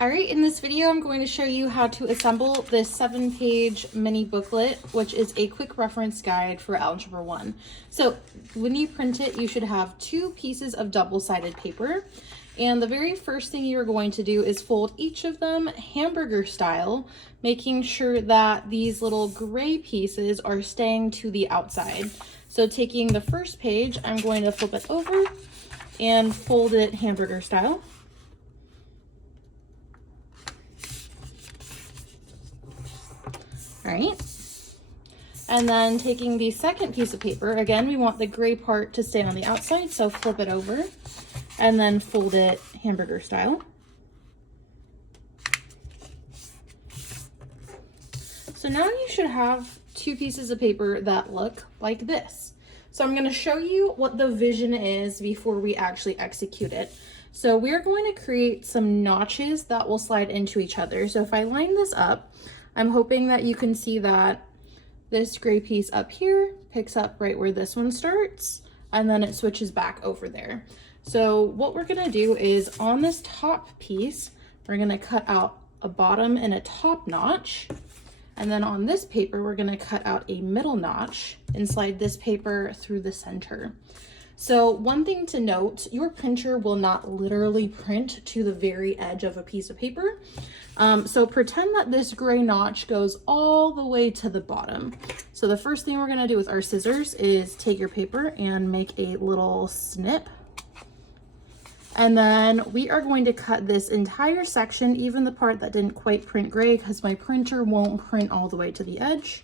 All right, in this video, I'm going to show you how to assemble this 7-page mini booklet, which is a quick reference guide for Algebra 1. So when you print it, you should have 2 pieces of double-sided paper. And the very first thing you're going to do is fold each of them hamburger style, making sure that these little gray pieces are staying to the outside. So taking the first page, I'm going to flip it over and fold it hamburger style. All right, and then taking the second piece of paper, again, we want the gray part to stay on the outside, so flip it over and then fold it hamburger style. So now you should have 2 pieces of paper that look like this. So I'm going to show you what the vision is before we actually execute it. So we're going to create some notches that will slide into each other. So if I line this up, I'm hoping that you can see that this gray piece up here picks up right where this one starts, and then it switches back over there. So what we're gonna do is on this top piece, we're gonna cut out a bottom and a top notch. And then on this paper, we're gonna cut out a middle notch and slide this paper through the center. So one thing to note, your printer will not literally print to the very edge of a piece of paper. So pretend that this gray notch goes all the way to the bottom. So the first thing we're gonna do with our scissors is take your paper and make a little snip. And then we are going to cut this entire section, even the part that didn't quite print gray, because my printer won't print all the way to the edge.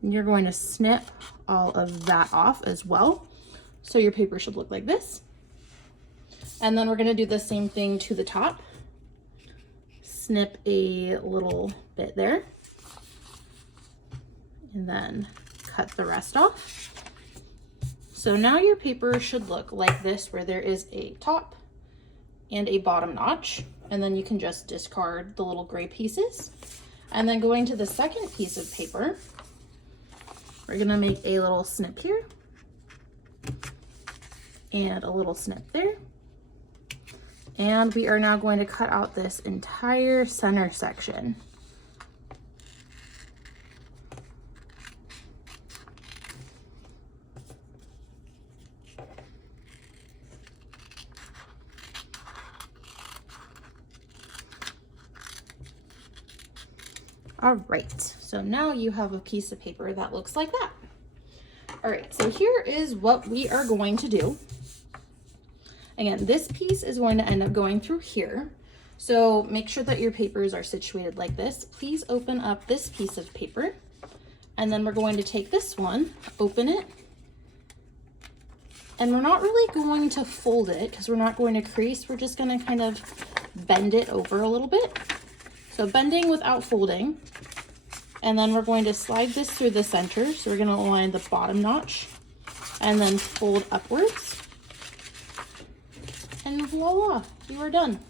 And you're going to snip all of that off as well. So your paper should look like this. And then we're gonna do the same thing to the top. Snip a little bit there. And then cut the rest off. So now your paper should look like this, where there is a top and a bottom notch. And then you can just discard the little gray pieces. And then going to the second piece of paper, we're gonna make a little snip here. And a little snip there. And we are now going to cut out this entire center section. All right, so now you have a piece of paper that looks like that. All right, so here is what we are going to do. Again, this piece is going to end up going through here. So make sure that your papers are situated like this. Please open up this piece of paper. And then we're going to take this one, open it. And we're not really going to fold it because we're not going to crease. We're just going to kind of bend it over a little bit. So bending without folding. And then we're going to slide this through the center. So we're going to align the bottom notch and then fold upwards. And voila, you are done.